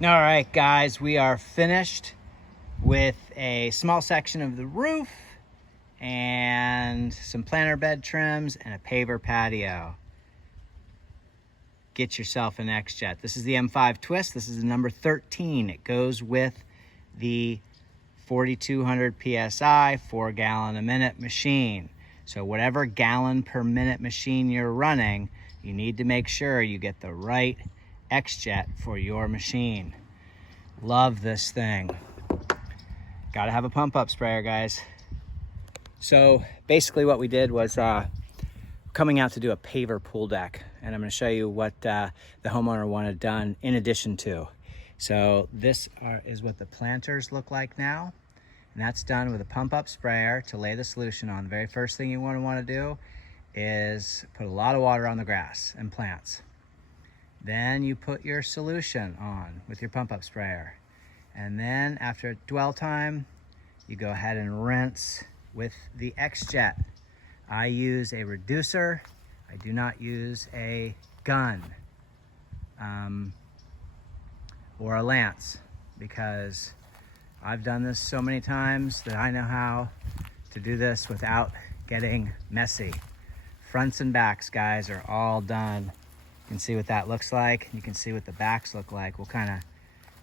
All right, guys, we are finished with a small section of the roof and some planter bed trims and a paver patio. Get yourself an Xjet. This is the M5 Twist. This is the number 13. It goes with the 4,200 PSI, 4 gallon a minute machine. So whatever gallon per minute machine you're running, you need to make sure you get the right Xjet for your machine. Love this thing. Gotta have a pump up sprayer, guys. So basically what we did was coming out to do a paver pool deck, and I'm going to show you what the homeowner wanted done in addition to. So this is what the planters look like now, and that's done with a pump up sprayer to lay the solution on. The very first thing you want to do is put a lot of water on the grass and plants. Then you put your solution on with your pump up sprayer, and then after dwell time you go ahead and rinse with the Xjet. I use a reducer. I do not use a gun or a lance, because I've done this so many times that I know how to do this without getting messy. Fronts and backs, guys, are all done. You can see what that looks like. You can see what the backs look like. We'll kind of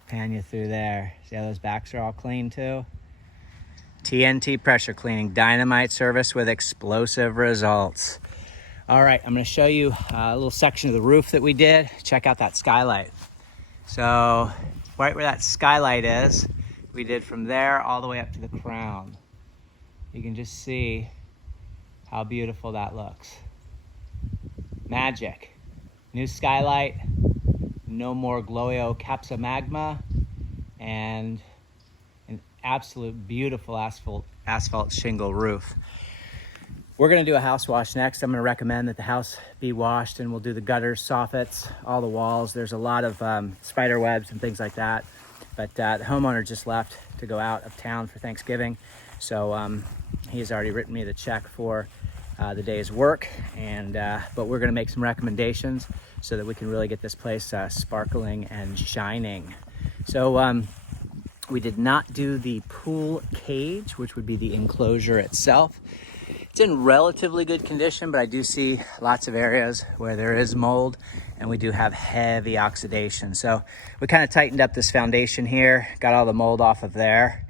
pan you through there. See how those backs are all clean too? TNT pressure cleaning, dynamite service with explosive results. All right, I'm gonna show you a little section of the roof that we did. Check out that skylight. So right where that skylight is, we did from there all the way up to the crown. You can just see how beautiful that looks. Magic. New skylight, no more glowio capsa magma, and an absolute beautiful asphalt shingle roof. We're gonna do a house wash next. I'm gonna recommend that the house be washed, and we'll do the gutters, soffits, all the walls. There's a lot of spider webs and things like that. But the homeowner just left to go out of town for Thanksgiving. So he's already written me the check for the day's work, and but we're gonna make some recommendations so that we can really get this place sparkling and shining. So we did not do the pool cage, which would be the enclosure itself. It's in relatively good condition, but I do see lots of areas where there is mold, and we do have heavy oxidation. So we kind of tightened up this foundation here, got all the mold off of there,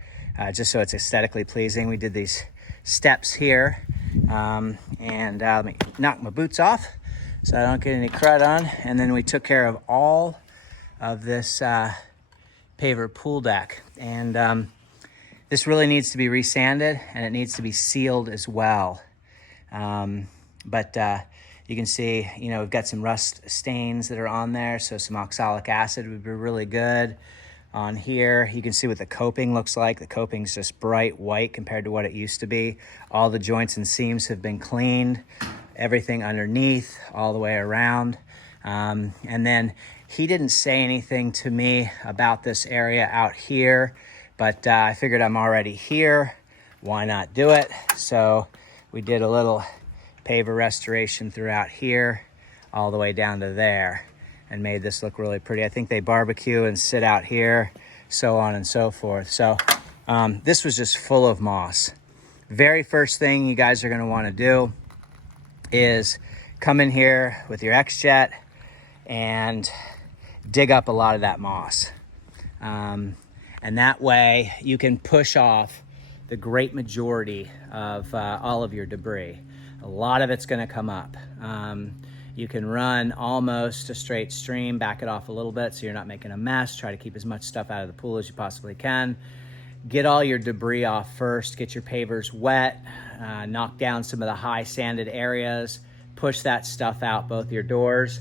just so it's aesthetically pleasing. We did these steps here, and let me knock my boots off so I don't get any crud on. And then we took care of all of this paver pool deck. And this really needs to be resanded, and it needs to be sealed as well. But you can see, you know, we've got some rust stains that are on there, so some oxalic acid would be really good. On here, you can see what the coping looks like. The coping's just bright white compared to what it used to be. All the joints and seams have been cleaned, everything underneath, all the way around. And then he didn't say anything to me about this area out here, but I figured I'm already here, why not do it? So we did a little paver restoration throughout here, all the way down to there, and made this look really pretty. I think they barbecue and sit out here, so on and so forth. So this was just full of moss. Very first thing you guys are gonna wanna do is come in here with your Xjet and dig up a lot of that moss. And that way you can push off the great majority of all of your debris. A lot of it's gonna come up. You can run almost a straight stream, back it off a little bit so you're not making a mess. Try to keep as much stuff out of the pool as you possibly can. Get all your debris off first, get your pavers wet, knock down some of the high sanded areas, push that stuff out both your doors.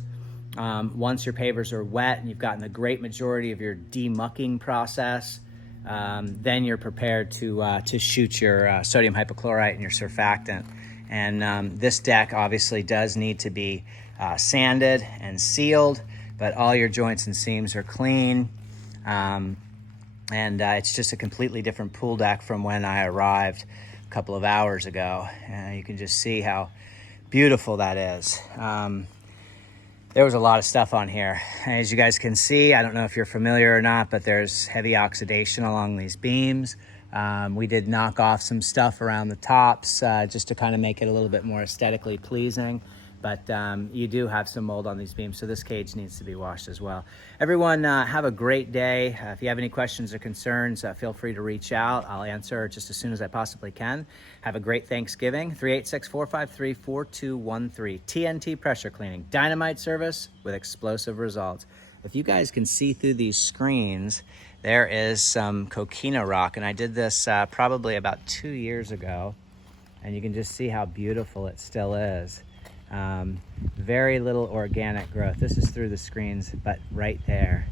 Once your pavers are wet and you've gotten the great majority of your demucking process, then you're prepared to shoot your sodium hypochlorite and your surfactant. And this deck obviously does need to be sanded and sealed, but all your joints and seams are clean. And it's just a completely different pool deck from when I arrived a couple of hours ago. You can just see how beautiful that is. there was a lot of stuff on here. As you guys can see, I don't know if you're familiar or not, but there's heavy oxidation along these beams. We did knock off some stuff around the tops just to kind of make it a little bit more aesthetically pleasing. But you do have some mold on these beams, so this cage needs to be washed as well. Everyone, have a great day. If you have any questions or concerns, feel free to reach out. I'll answer just as soon as I possibly can. Have a great Thanksgiving. 386-453-4213. TNT Pressure Cleaning. Dynamite service with explosive results. If you guys can see through these screens, there is some coquina rock, and I did this probably about 2 years ago, and you can just see how beautiful it still is. Very little organic growth. This is through the screens, but right there,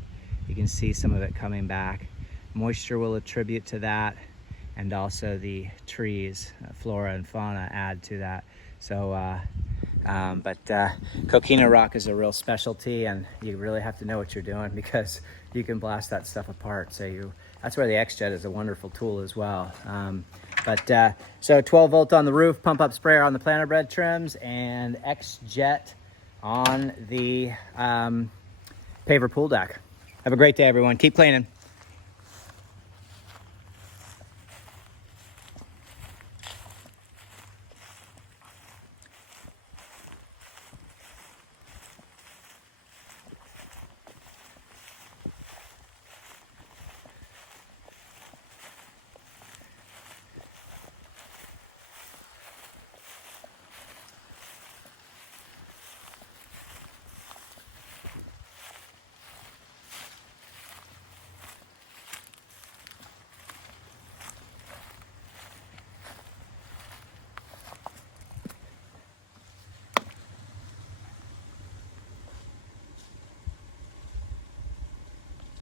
you can see some of it coming back. Moisture will attribute to that, and also the trees, flora and fauna add to that. So, coquina rock is a real specialty, and you really have to know what you're doing because you can blast that stuff apart. So that's where the Xjet is a wonderful tool as well. So 12 volt on the roof, pump up sprayer on the planter bed trims, and Xjet on the paver pool deck. Have a great day, everyone. Keep cleaning.